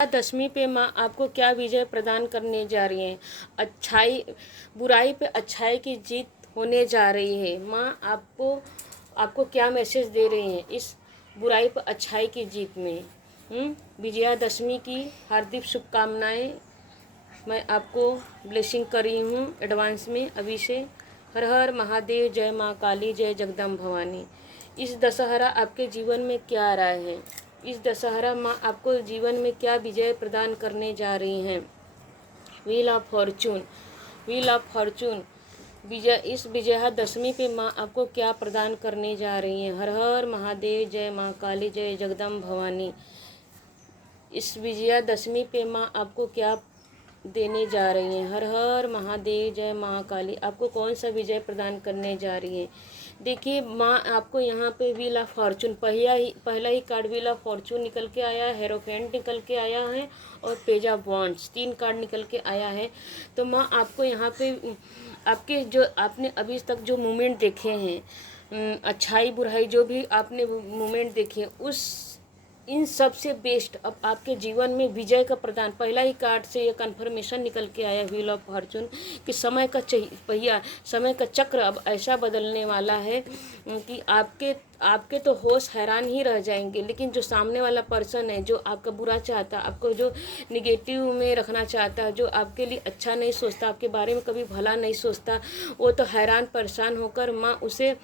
दशमी पे माँ आपको क्या विजय प्रदान करने जा रही हैं। अच्छाई बुराई पे अच्छाई की जीत होने जा रही है। माँ आपको आपको क्या मैसेज दे रही हैं इस बुराई पे अच्छाई की जीत में। विजयादशमी की हार्दिक शुभकामनाएं मैं आपको ब्लेसिंग कर रही हूँ एडवांस में अभी से। हर हर महादेव, जय माँ काली, जय जगदम्ब भवानी। इस दशहरा आपके जीवन में क्या आ रहा है? इस दशहरा माँ आपको जीवन में क्या विजय प्रदान करने जा रही हैं? Wheel of Fortune, wheel of Fortune. इस विजयादशमी पे माँ आपको क्या प्रदान करने जा रही हैं? हर हर महादेव, जय माँ काली, जय जगदम्ब भवानी। इस विजयादशमी पे माँ आपको क्या देने जा रही हैं? हर हर महादेव, जय माँ काली। आपको कौन सा विजय प्रदान करने जा रही हैं? देखिए माँ आपको यहाँ पे व्हील ऑफ फॉर्चून, पहला ही कार्ड व्हील ऑफ फॉर्चून निकल के आया है, हेरोफेंट निकल के आया है और पेज ऑफ वॉन्ड्स, 3 कार्ड निकल के आया है। तो माँ आपको यहाँ पे आपके जो आपने अभी तक जो मूवमेंट देखे हैं, अच्छाई बुराई जो भी आपने मूवमेंट देखे, उस इन सब से बेस्ट अब आपके जीवन में विजय का प्रदान, पहला ही कार्ड से ये कन्फर्मेशन निकल के आया व्हील ऑफ फॉर्चून कि समय का पहिया, समय का चक्र अब ऐसा बदलने वाला है कि आपके तो होश हैरान ही रह जाएंगे। लेकिन जो सामने वाला पर्सन है, जो आपका बुरा चाहता, आपको जो निगेटिव में रखना चाहता, जो आपके लिए अच्छा नहीं सोचता, आपके बारे में कभी भला नहीं सोचता, वो तो हैरान परेशान होकर माँ उसे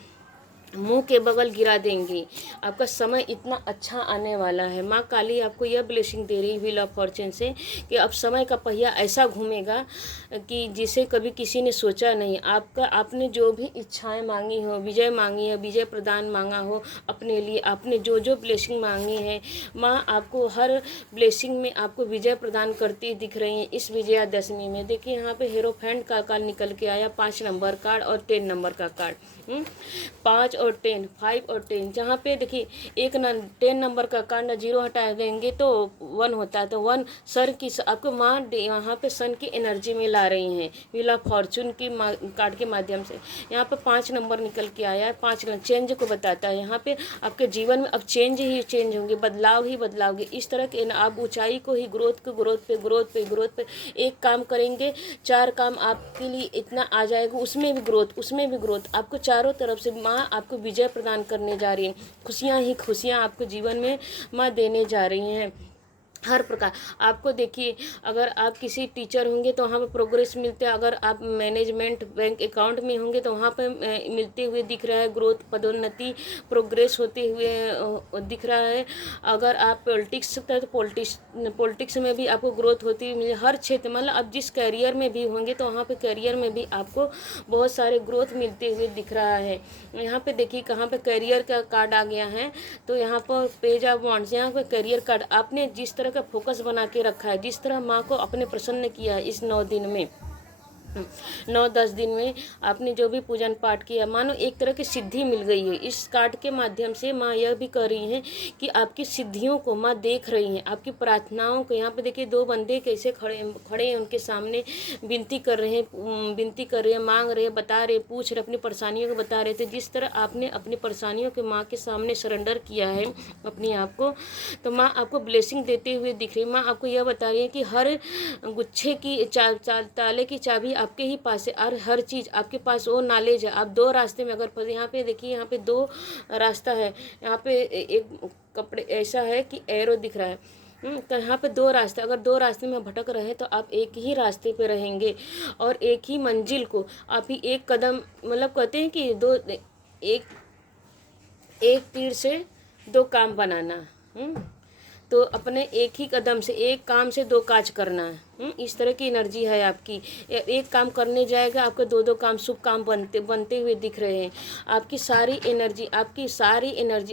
मुंह के बगल गिरा देंगी। आपका समय इतना अच्छा आने वाला है। माँ काली आपको यह ब्लेसिंग दे रही व्हील ऑफ फॉर्चून से कि अब समय का पहिया ऐसा घूमेगा कि जिसे कभी किसी ने सोचा नहीं। आपने जो भी इच्छाएं मांगी हो, विजय मांगी है, विजय प्रदान मांगा हो अपने लिए, आपने जो जो ब्लेसिंग मांगी है, माँ आपको हर ब्लेसिंग में आपको विजय प्रदान करती दिख रही है इस विजयादशमी में। देखिए यहाँ पे हेरोफेंट का कार्ड निकल के आया, 5 नंबर कार्ड और 10 नंबर का कार्ड। 5 और 10, 5 और 10, जहाँ पे देखिए 10 नंबर का कार्ड ना 0 हटा देंगे तो 1 होता है, तो 1 सर की आपको माँ यहाँ पे सन की एनर्जी में ला रही हैं व्हील ऑफ फॉर्चून की कार्ड के माध्यम से। यहाँ पे 5 नंबर निकल के आया है, 5 चेंज को बताता है। यहाँ पे आपके जीवन में अब चेंज ही चेंज होंगे, बदलाव ही बदलाव होंगे। इस तरह के आप ऊंचाई को ही ग्रोथ पे एक काम करेंगे, 4 काम आपके लिए इतना आ जाएगा, उसमें भी ग्रोथ आपको चारों तरफ से माँ आपको विजय प्रदान करने जा रही है। खुशियाँ ही खुशियाँ आपको जीवन में माँ देने जा रही हैं हर प्रकार। आपको देखिए अगर आप किसी टीचर होंगे तो वहाँ पे प्रोग्रेस मिलते हैं, अगर आप मैनेजमेंट बैंक अकाउंट में होंगे तो वहाँ पे मिलते हुए दिख रहा है, ग्रोथ, पदोन्नति, प्रोग्रेस होते हुए दिख रहा है। अगर आप पॉलिटिक्स तो पॉलिटिक्स में भी आपको ग्रोथ होती हुई मिले। हर क्षेत्र मतलब आप जिस कैरियर में भी होंगे तो वहाँ पे कैरियर में भी आपको बहुत सारे ग्रोथ मिलते हुए दिख रहा है। यहाँ पे देखिए कहाँ पे कैरियर का कार्ड आ गया है, तो यहाँ पर पेज ऑफ वॉन्ड्स, यहाँ पे कैरियर कार्ड। आपने जिस तरह का फोकस बना के रखा है, जिस तरह माँ को अपने प्रसन्न किया है इस 9 दिन में, 9-10 दिन में आपने जो भी पूजन पाठ किया, मानो एक तरह की सिद्धि मिल गई है। इस कार्ड के माध्यम से माँ यह भी कर रही हैं कि आपकी सिद्धियों को माँ देख रही हैं, आपकी प्रार्थनाओं को। यहाँ पे देखिए 2 बंदे कैसे खड़े हैं उनके सामने, विनती कर रहे हैं, मांग रहे हैं, बता रहे, पूछ रहे, अपनी परेशानियों को बता रहे थे। जिस तरह आपने अपनी परेशानियों के माँ के सामने सरेंडर किया है अपने आप को, तो माँ आपको ब्लेसिंग देते हुए दिख रही है। माँ आपको यह बता रही है कि हर गुच्छे की ताले की चाबी आपके ही पास है और हर चीज़ आपके पास वो नॉलेज है। आप 2 रास्ते में अगर यहाँ पे देखिए, यहाँ पे 2 रास्ता है। यहाँ पे एक कपड़े ऐसा है कि एरो दिख रहा है, तो यहाँ पे 2 रास्ते, अगर 2 रास्ते में भटक रहे तो आप एक ही रास्ते पे रहेंगे और एक ही मंजिल को आप ही एक कदम, मतलब कहते हैं कि एक तीर से 2 काम बनाना। तो अपने एक ही कदम से, एक काम से 2 काज करना है। इस तरह की एनर्जी है आपकी। एक काम करने जाएगा, आपके 2-2 काम, शुभ काम बनते हुए दिख रहे हैं। आपकी सारी एनर्जी,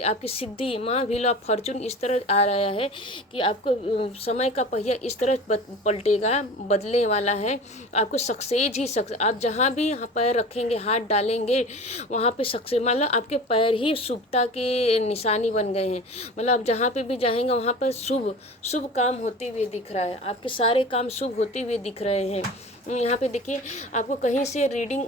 आपकी सिद्धि, माँ व्हील ऑफ फॉर्चून इस तरह आ रहा है कि आपको समय का पहिया इस तरह पलटेगा, बदलने वाला है। आपको सक्सेस ही सक्सेस, आप जहाँ भी पैर रखेंगे, हाथ डालेंगे, वहाँ पे सक्सेस, मतलब आपके पैर ही शुभता के निशानी बन गए हैं। मतलब आप जहाँ पे भी जाएंगे वहाँ पर शुभ शुभ काम होते हुए दिख रहा है, आपके सारे काम शुभ होते हुए दिख रहे हैं। यहाँ पे देखिए आपको कहीं से रीडिंग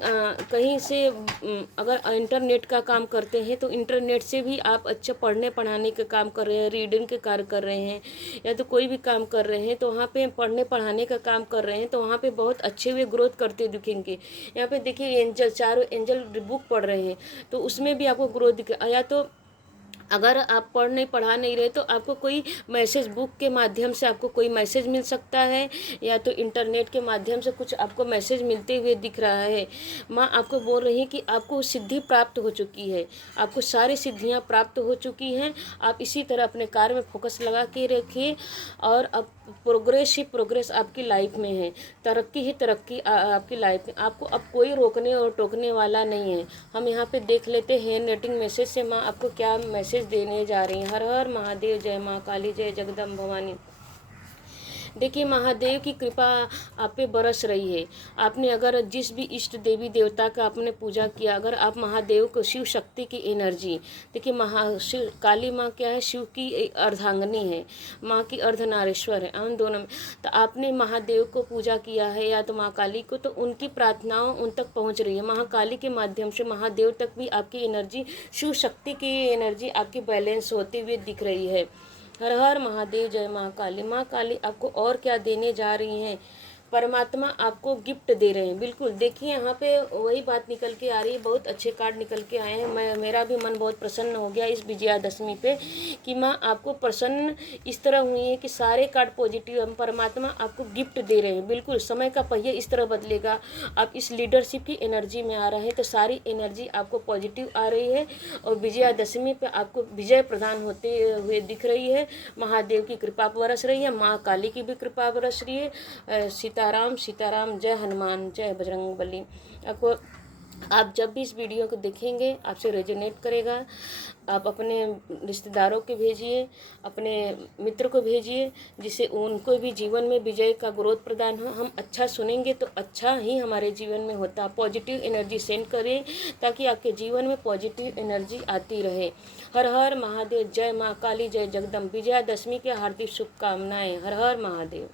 कहीं से अगर इंटरनेट का काम करते हैं तो इंटरनेट से भी आप अच्छा पढ़ने पढ़ाने का काम कर रहे हैं, रीडिंग के कार्य कर रहे हैं, या तो कोई भी काम कर रहे हैं तो वहाँ पे पढ़ने पढ़ाने का काम कर रहे हैं तो वहाँ पे बहुत अच्छे हुए ग्रोथ करते दिखेंगे। यहाँ पे देखिए एंजल, चारों एंजल बुक पढ़ रहे हैं तो उसमें भी आपको ग्रोथ दिखे। या तो अगर आप पढ़ा नहीं रहे तो आपको कोई मैसेज बुक के माध्यम से आपको कोई मैसेज मिल सकता है, या तो इंटरनेट के माध्यम से कुछ आपको मैसेज मिलते हुए दिख रहा है। माँ आपको बोल रही है कि आपको सिद्धि प्राप्त हो चुकी है, आपको सारी सिद्धियाँ प्राप्त हो चुकी हैं। आप इसी तरह अपने कार्य में फोकस लगा के रखिए और अब प्रोग्रेस ही प्रोग्रेस आपकी लाइफ में है, तरक्की ही तरक्की आपकी लाइफ में। आपको अब कोई रोकने और टोकने वाला नहीं है। हम यहाँ पे देख लेते हैं नेटिंग मैसेज से माँ आपको क्या मैसेज देने जा रही हैं। हर हर महादेव, जय माँ काली, जय जगदम्ब भवानी। देखिए महादेव की कृपा आप पे बरस रही है। आपने अगर जिस भी इष्ट देवी देवता का आपने पूजा किया, अगर आप महादेव को, शिव शक्ति की एनर्जी, देखिए शिव काली माँ क्या है, शिव की अर्धांगिनी है, माँ की अर्धनारीश्वर है, उन दोनों में। तो आपने महादेव को पूजा किया है या तो माँ काली को, तो उनकी प्रार्थनाओं उन तक पहुँच रही है। महाकाली के माध्यम से महादेव तक भी आपकी एनर्जी, शिव शक्ति की एनर्जी आपकी बैलेंस होते हुए दिख रही है। हर हर महादेव, जय माँ काली। माँ काली आपको और क्या देने जा रही हैं, परमात्मा आपको गिफ्ट दे रहे हैं। बिल्कुल देखिए यहाँ पे वही बात निकल के आ रही है, बहुत अच्छे कार्ड निकल के आए हैं। मेरा भी मन बहुत प्रसन्न हो गया इस विजयादशमी पे कि माँ आपको प्रसन्न इस तरह हुई है कि सारे कार्ड पॉजिटिव हम परमात्मा आपको गिफ्ट दे रहे हैं। बिल्कुल समय का पहिया इस तरह बदलेगा, आप इस लीडरशिप की एनर्जी में आ रहे हैं तो सारी एनर्जी आपको पॉजिटिव आ रही है और विजयादशमी पे आपको विजय प्रदान होते हुए दिख रही है। महादेव की कृपा बरस रही है, माँ काली की भी कृपा बरस रही है। सीताराम सीताराम, जय हनुमान, जय बजरंगबली। आपको आप जब भी इस वीडियो को देखेंगे आपसे रेजोनेट करेगा, आप अपने रिश्तेदारों को भेजिए, अपने मित्र को भेजिए, जिससे उनको भी जीवन में विजय का ग्रोथ प्रदान हो। हम अच्छा सुनेंगे तो अच्छा ही हमारे जीवन में होता। पॉजिटिव एनर्जी सेंड करें ताकि आपके जीवन में पॉजिटिव एनर्जी आती रहे। हर हर महादेव, जय माँ काली, जय जगदम्ब। विजयादशमी की हार्दिक शुभकामनाएं। हर हर महादेव।